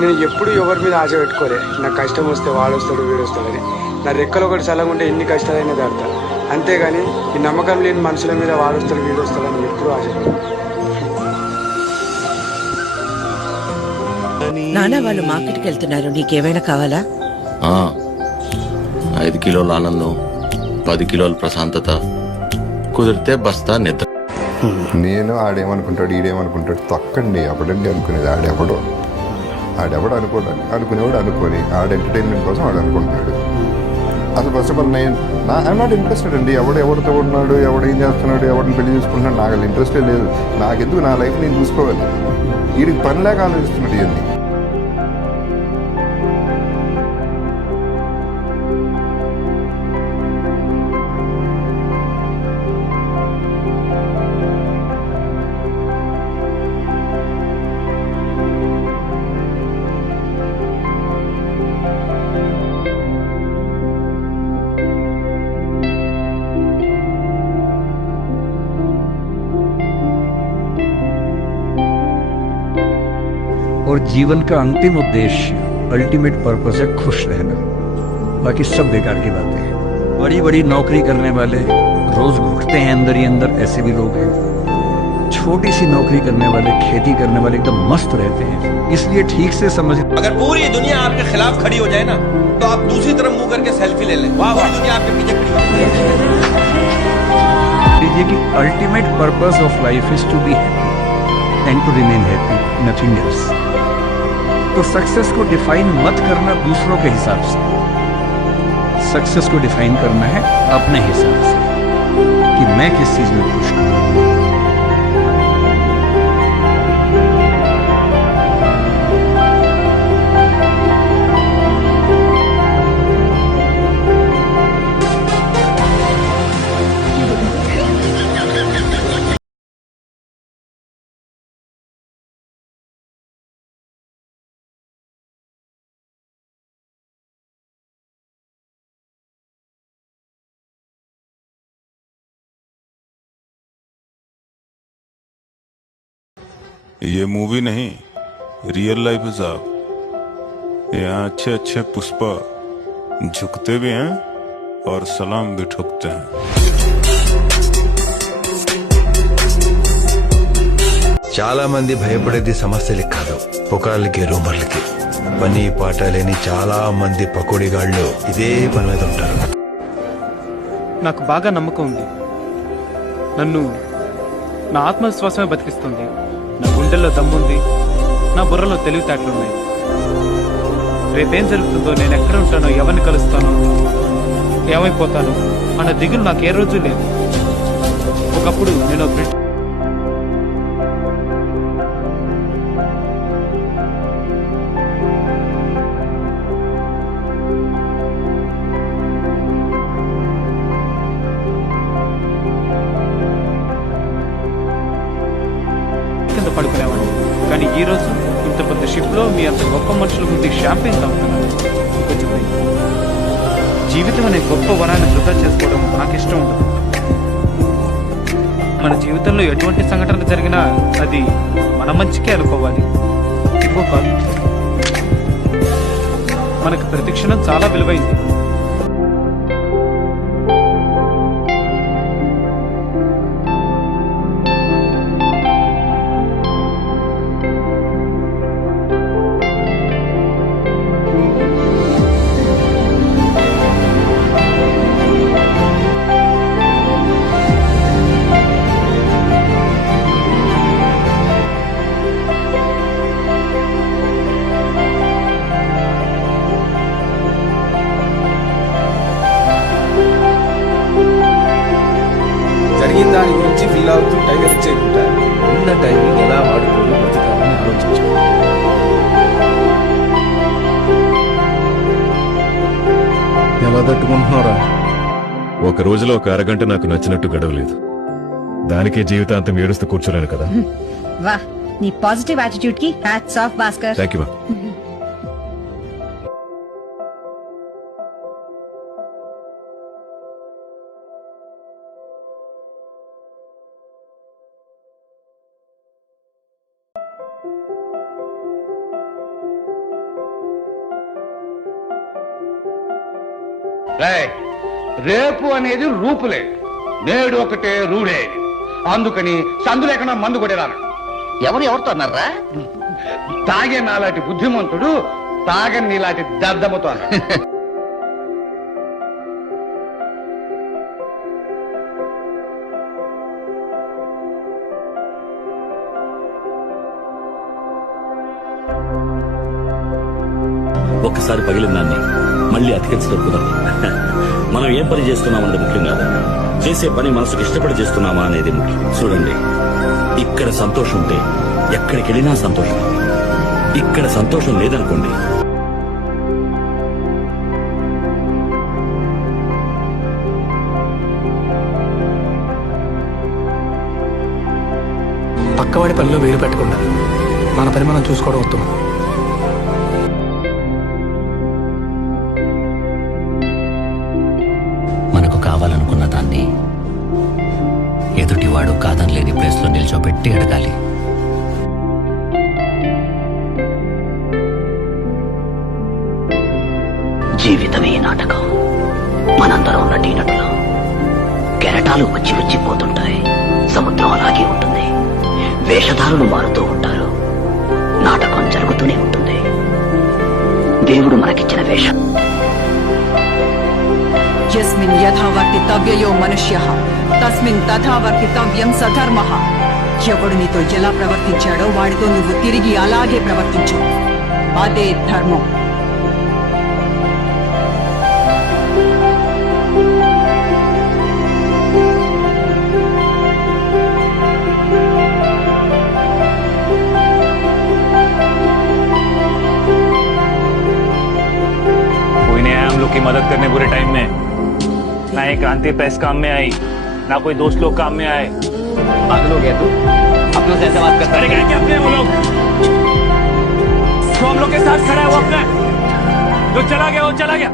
నేను ఎప్పుడు ఎవరి మీద ఆశ పెట్టుకోలే. నాకు కష్టం వస్తే వాడు వస్తాడు వీడు వస్తాడని. నా రెక్కలు ఒకటి చల్లగా ఉంటే ఎన్ని కష్టాలైనా దాడతా. అంతేగాని ఈ నమ్మకం లేని మనుషుల మీద వాడు వస్తాడు వీడు వస్తాడని ఎప్పుడూ ఆశపడను. నాన్న వాళ్ళు మార్కెట్కి వెళ్తున్నారు, నీకేమైనా కావాలా? 5 కిలోల ఆనందం, 10 కిలోల ప్రశాంతత, కుదిరితే బస్తా నిద్ర. నేను ఆడేమనుకుంటాడు ఈడేమనుకుంటాడు తక్కండి అప్పుడండి అనుకునేది. ఆడెవడు అనుకోవడానికి అనుకునేవాడు అనుకొని ఆడ ఎంటర్టైన్మెంట్ కోసం ఆడు అనుకుంటున్నాడు. అసలు first of all I'm not interested అండి. ఎవరితో ఉన్నాడు, ఎవడు ఏం చేస్తున్నాడు, ఎవరిని పెళ్లి చేసుకుంటున్నాడు నాకు అసలు ఇంట్రెస్టే లేదు. నాకెందుకు నా లైఫ్ నేను చూసుకోవాలి. వీడికి పనిలాగా ఆలోచిస్తున్నాడు ఇవన్నీ. और जीवन का अंतिम उद्देश्य, अल्टीमेट पर्पस है खुश रहना। बाकी सब बेकार की बातें हैं। बड़ी बड़ी नौकरी करने वाले रोज घुटते हैं अंदर ही अंदर, ऐसे भी लोग हैं। छोटी सी नौकरी करने वाले, खेती करने वाले एकदम मस्त रहते हैं। इसलिए ठीक से समझ, अगर पूरी दुनिया आपके खिलाफ खड़ी हो जाए ना, तो आप दूसरी तरफ मुंह करके सेल्फी ले लें। वाह वाह, दुनिया आपके पीछे खड़ी हो लीजिए कि ultimate purpose of life is to be happy and to remain happy, nothing else. तो सक्सेस को डिफाइन मत करना दूसरों के हिसाब से, सक्सेस को डिफाइन करना है अपने हिसाब से कि मैं किस चीज में खुश हूं। ये मूवी नहीं, रियल लाइफ है साहब। यहाँ अच्छे अच्छे पुष्पा झुकते भी हैं और सलाम भी ठुकते हैं। చాలా మంది భయపడేది సమస్యలకి కాదు, పుకార్లకి రూమర్లకి. పని పాట లేని చాలా మంది పకోడీగాళ్ళు ఇదే పని మీద ఉంటారు. నాకు బాగా నమ్మకం ఉంది. నన్ను నా ఆత్మవిశ్వాసమే బతికిస్తుంది. నా గుండెల్లో దమ్ముంది, నా బుర్రలో తెలివితేటలున్నాయి. రేపేం జరుగుతుందో, నేను ఎక్కడ ఉంటానో, ఎవరిని కలుస్తానో, ఏమైపోతానో అన్న దిగులు నాకు ఏ రోజు లేదు. ఒకప్పుడు నేను కింద పడుకునేవాడిని. కానీ ఈ రోజు ఇంత పెద్ద షిప్లో మీ అంత గొప్ప మనుషుల ముందు షాంపెయిన్ తాగుతున్నాను. కొంచెం జీవితం అనే గొప్ప వరాన్ని వృధా చేసుకోవడం నాకు ఇష్టం ఉండదు. మన జీవితంలో ఎటువంటి సంఘటన జరిగినా అది మన మంచికే అనుకోవాలి, ఇంకో కాదు. మనకు ప్రతి క్షణం చాలా విలువైంది. జరిగిన దాని గురించి ఫీల్ అవుతూ టైం వేస్ట్ చేయకుండా ఉన్న టైంని ఎలా వాడుకోవాలి బతకాలని ఆలోచించాలి. ఎలా తట్టుకుంటున్నారా? ఒక రోజులో ఒక అరగంట నాకు నచ్చినట్టు గడవలేదు. దానికే జీవితాంతం ఏడుస్తూ కూర్చోలేను కదా. వాహ్, నీ పాజిటివ్ యాటిట్యూడ్ కి hats off Bhaskar. Thank you. రేపు అనేది రూపులే, నేడు ఒకటే రూడే. అందుకని సందు లేకుండా మందు కొడేరాను. ఎవరు ఎవరితో అన్నారా? తాగే నాలాంటి బుద్ధిమంతుడు తాగని నీలాంటి దద్దమ్మతో అన్నాడు. ఒక్కసారి పగిలిన దాన్ని మళ్ళీ అతికించడం కుదరదు. మనం ఏం పని చేస్తున్నామన్నది ముఖ్యం కాదు, చేసే పని మనసుకు ఇష్టపడి చేస్తున్నామా అనేది ముఖ్యం. చూడండి, ఇక్కడ సంతోషం ఉంటే ఎక్కడికి వెళ్ళినా సంతోషం. ఇక్కడ సంతోషం లేదనుకోండి, పక్కవాడి పనిలో వేలు పెట్టకుండా మన పని మనం చూసుకోవడం ఉత్తమం. మనకు కావాలనుకున్న దాన్ని ఎదుటివాడు కాదనలేని ప్లేస్ లో నిల్చోబెట్టి అడగాలి. జీవితమే నాటకం. మనందరం నటీనటులు. కెరటాలు వచ్చి వచ్చి పోతుంటాయి, సముద్రం అలాగే ఉంటుంది. వేషధారులు మారుతూ ఉంటారు, నాటకం జరుగుతూనే ఉంటుంది. దేవుడు మనకిచ్చిన వేషం. యస్మిన్ యథా వర్తితవ్యయో మనుష్యః తస్మిన్ తథా వర్తితవ్యం సధర్మః. ఎవడు నీతో ఎలా ప్రవర్తించాడో వాడితో నువ్వు తిరిగి అలాగే ప్రవర్తించు. అదే ధర్మం. कोई नहीं आया हम लोग की मदद करने बुरे टाइम में। ना ये क्रांति प्रेस काम में आई, ना कोई दोस्त लोग काम में आए। पागल हो गया तू? अपनों से ऐसे बात करता है क्या? अपने वो लोग जो हम लोग के साथ खड़ा है वो अपना, जो चला गया वो चला गया।